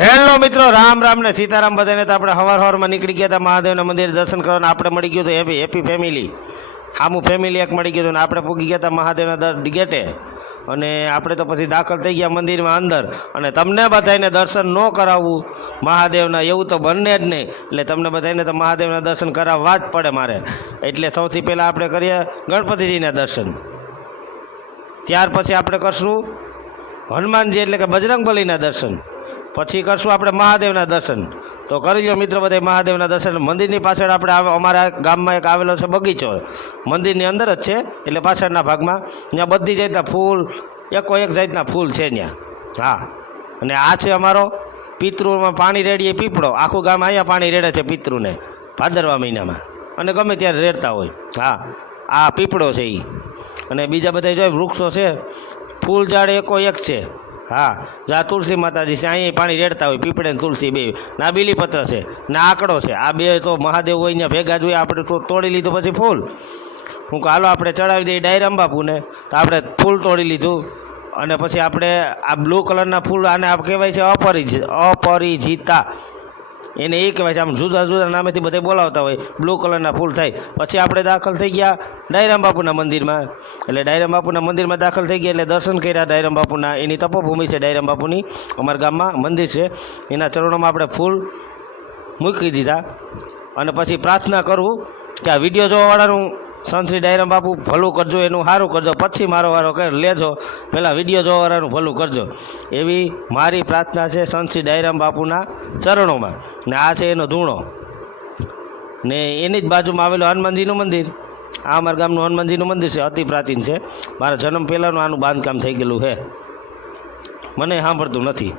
Hello મિત્રો, રામ રામ ને સીતારામ બધાને. તો આપણે હવારમાં નીકળી ગયા હતા મહાદેવના મંદિર દર્શન કરવાના. આપણે મળી ગયું હતું હેપી ફેમિલી, આમું ફેમિલી એક મળી ગયું હતું ને આપણે પૂગી ગયા હતા મહાદેવના ગેટે. અને આપણે તો પછી દાખલ થઈ ગયા મંદિરમાં અંદર. અને તમને બધાને દર્શન ન કરાવવું મહાદેવના એવું તો બને જ નહીં. એટલે તમને બધાને તો મહાદેવના દર્શન કરાવવા જ પડે મારે. એટલે સૌથી પહેલાં આપણે કરીએ ગણપતિજીના દર્શન, ત્યાર પછી આપણે કરશું હનુમાનજી એટલે કે બજરંગબલીના દર્શન, પછી કરશું આપણે મહાદેવના દર્શન. તો કરી લો મિત્રો બધા મહાદેવના દર્શન. મંદિરની પાછળ આપણે અમારા ગામમાં એક આવેલો છે બગીચો, મંદિરની અંદર જ છે એટલે પાછળના ભાગમાં. ત્યાં બધી જાતના ફૂલ, એકો એક જાતના ફૂલ છે ત્યાં. હા, અને આ છે અમારો પિતૃમાં પાણી રેડીએ પીપળો. આખું ગામ અહીંયા પાણી રેડે છે પિતૃને ભાદરવા મહિનામાં, અને ગમે ત્યારે રેડતા હોય. હા, આ પીપળો છે એ. અને બીજા બધા જો વૃક્ષો છે, ફૂલ ઝાડ એકો એક છે. હા, જ્યાં તુલસી માતાજી છે અહીંયા પાણી રેડતા હોય, પીપળે ને તુલસી બે. ના બીલીપત્ર છે ના આકડો છે. આ બે તો મહાદેવ હોય અહીંયા ભેગા જ હોય. આપણે તો તોડી લીધું પછી ફૂલ. હું કહું હાલો આપણે ચડાવી દઈએ ડાયરામ બાપુને. તો આપણે ફૂલ તોડી લીધું. અને પછી આપણે આ બ્લુ કલરના ફૂલ, આને આપ કહેવાય છે અપરિજિતા, એને એ કહેવાય છે. આમ જુદા જુદા નામેથી બધા બોલાવતા હોય. બ્લુ કલરના ફૂલ થાય. પછી આપણે દાખલ થઈ ગયા ડાયરામ બાપુના મંદિરમાં. એટલે ડાયરામ બાપુના મંદિરમાં દાખલ થઈ ગયા એટલે દર્શન કર્યા ડાયરામ બાપુના. એની તપોભૂમિ છે ડાયરામ બાપુની, અમારા ગામમાં મંદિર છે. એના ચરણોમાં આપણે ફૂલ મૂકી દીધા. અને પછી પ્રાર્થના કરવું કે આ વિડીયો જોવાવાળાનું સંત શ્રી ડાયરામ બાપુ ભલું કરજો, એનું સારું કરજો, પછી મારો વારો લેજો, પહેલાં વિડીયો જોવાવાળાનું ભલું કરજો, એવી મારી પ્રાર્થના છે સંત શ્રી ડાયરામ બાપુના ચરણોમાં. ને આ છે એનો ધૂણો. ને એની જ બાજુમાં આવેલું હનુમાનજીનું મંદિર. આ અમારા ગામનું હનુમાનજીનું મંદિર છે, અતિ પ્રાચીન છે. મારા જન્મ પહેલાંનું આનું બાંધકામ થઈ ગયેલું છે, મને સાંભળતું નથી,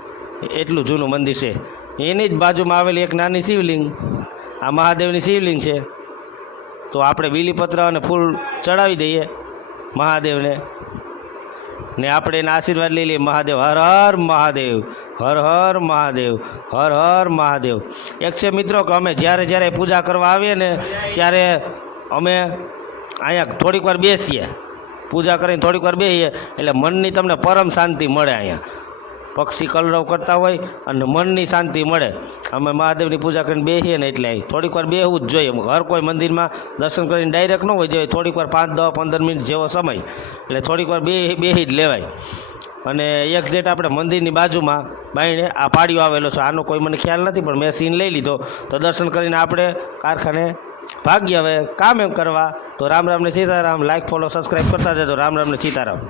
એટલું જૂનું મંદિર છે. એની જ બાજુમાં આવેલી એક નાની શિવલિંગ, આ મહાદેવની શિવલિંગ છે. તો આપણે બીલીપત્ર અને ફૂલ ચડાવી દઈએ મહાદેવને, ને આપણે એના આશીર્વાદ લઈ લઈએ. મહાદેવ હર હર મહાદેવ, હર હર મહાદેવ, હર હર મહાદેવ. એક છે મિત્રો કે અમે જ્યારે પૂજા કરવા આવીએ ને ત્યારે અમે અહીંયા થોડીક વાર બેસીએ, પૂજા કરીને થોડીક વાર બેસીએ એટલે મનની તમને પરમ શાંતિ મળે. અહીંયા પક્ષી કલરવ કરતા હોય અને મનની શાંતિ મળે. અમે મહાદેવની પૂજા કરીને બેસીએ ને એટલે થોડીક વાર બેસવું જ જોઈએ. હર કોઈ મંદિરમાં દર્શન કરીને ડાયરેક્ટ ન હોય જોઈએ, થોડીક વાર 5, 10, 15 મિનિટ જેવો સમય, એટલે થોડીક વાર બેસી જ લેવાય. અને એક્ઝેક્ટ આપણે મંદિરની બાજુમાં બાઈને આ પાડિયો આવેલો છે. આનો કોઈ મને ખ્યાલ નથી, પણ મેં સીન લઈ લીધો. તો દર્શન કરીને આપણે કારખાને ભાગ્ય હવે કામ એમ કરવા. તો રામ રામને સીતારામ. લાઈક ફોલો સબસ્ક્રાઈબ કરતા જજો. રામ રામને સીતારામ.